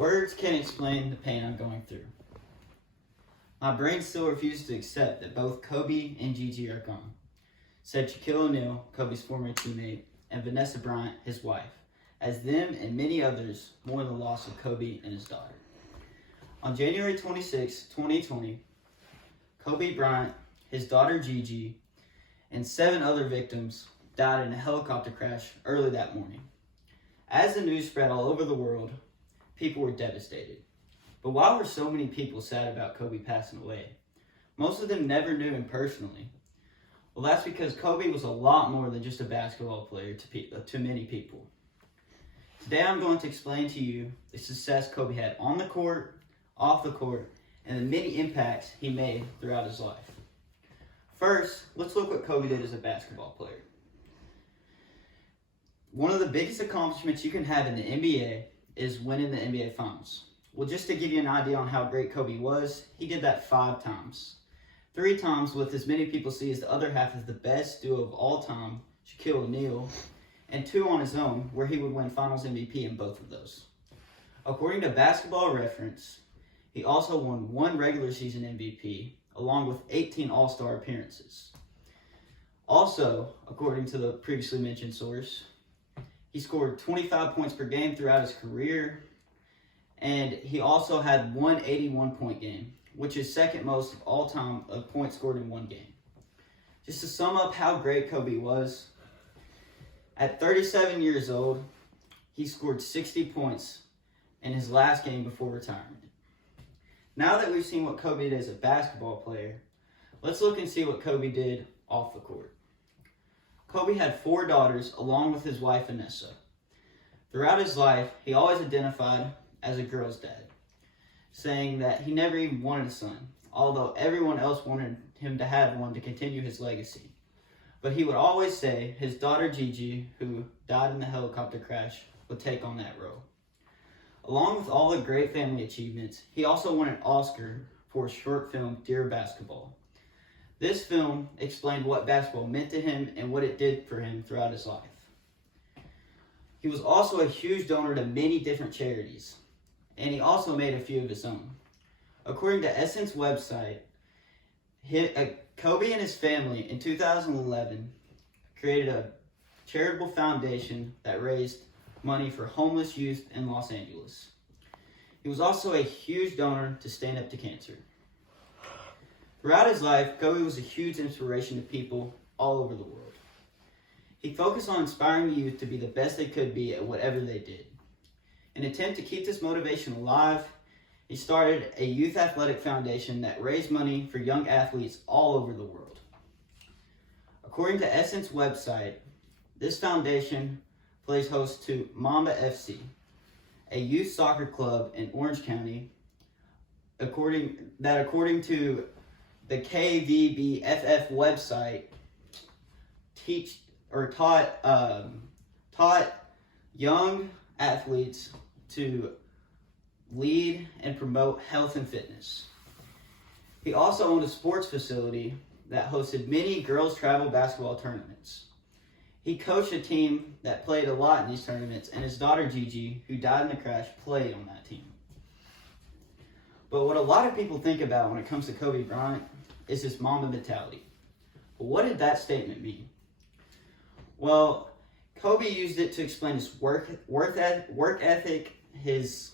Words can't explain the pain I'm going through. My brain still refuses to accept that both Kobe and Gigi are gone, said Shaquille O'Neal, Kobe's former teammate, and Vanessa Bryant, his wife, as them and many others mourn the loss of Kobe and his daughter. On January 26, 2020, Kobe Bryant, his daughter Gigi, and 7 other victims died in a helicopter crash early that morning. As the news spread all over the world, people were devastated. But why were so many people sad about Kobe passing away? Most of them never knew him personally. Well, that's because Kobe was a lot more than just a basketball player to many people. Today I'm going to explain to you the success Kobe had on the court, off the court, and the many impacts he made throughout his life. First, let's look what Kobe did as a basketball player. One of the biggest accomplishments you can have in the NBA is winning the NBA Finals. Well, just to give you an idea on how great Kobe was, he did that 5 times. 3 times with as many people see as the other half as the best duo of all time, Shaquille O'Neal, and 2 on his own, where he would win Finals MVP in both of those. According to Basketball Reference, he also won 1 regular season MVP, along with 18 All-Star appearances. Also, according to the previously mentioned source, he scored 25 points per game throughout his career, and he also had 1 81-point game, which is second most of all time of points scored in one game. Just to sum up how great Kobe was, at 37 years old, he scored 60 points in his last game before retirement. Now that we've seen what Kobe did as a basketball player, let's look and see what Kobe did off the court. Kobe had 4 daughters along with his wife Vanessa. Throughout his life, he always identified as a girl's dad, saying that he never even wanted a son, although everyone else wanted him to have one to continue his legacy. But he would always say his daughter Gigi, who died in the helicopter crash, would take on that role. Along with all the great family achievements, he also won an Oscar for his short film, Dear Basketball. This film explained what basketball meant to him and what it did for him throughout his life. He was also a huge donor to many different charities, and he also made a few of his own. According to Essence website, Kobe and his family in 2011 created a charitable foundation that raised money for homeless youth in Los Angeles. He was also a huge donor to Stand Up to Cancer. Throughout his life, Kobe was a huge inspiration to people all over the world. He focused on inspiring youth to be the best they could be at whatever they did. In an attempt to keep this motivation alive, he started a youth athletic foundation that raised money for young athletes all over the world. According to Essence website, this foundation plays host to Mamba FC, a youth soccer club in Orange County, according to the KVBFF website, taught young athletes to lead and promote health and fitness. He also owned a sports facility that hosted many girls' travel basketball tournaments. He coached a team that played a lot in these tournaments, and his daughter Gigi, who died in the crash, played on that team. But what a lot of people think about when it comes to Kobe Bryant is his Mamba mentality. But what did that statement mean? Well, Kobe used it to explain his work ethic, his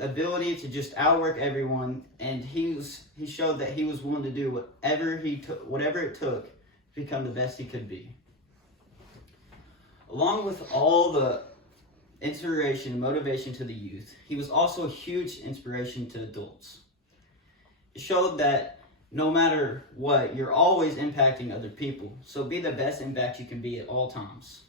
ability to just outwork everyone, and he showed that he was willing to do whatever it took to become the best he could be. Along with all the inspiration and motivation to the youth, he was also a huge inspiration to adults. It showed that no matter what, you're always impacting other people, so be the best impact you can be at all times.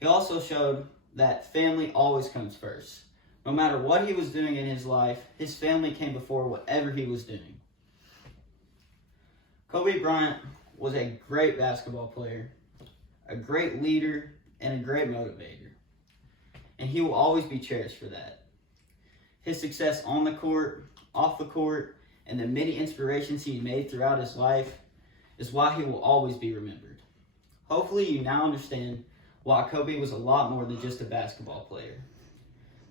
He also showed that family always comes first. No matter what he was doing in his life, his family came before whatever he was doing. Kobe Bryant was a great basketball player, a great leader, and a great motivator. And he will always be cherished for that. His success on the court, off the court, and the many inspirations he made throughout his life is why he will always be remembered. Hopefully you now understand why Kobe was a lot more than just a basketball player.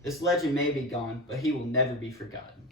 This legend may be gone, but he will never be forgotten.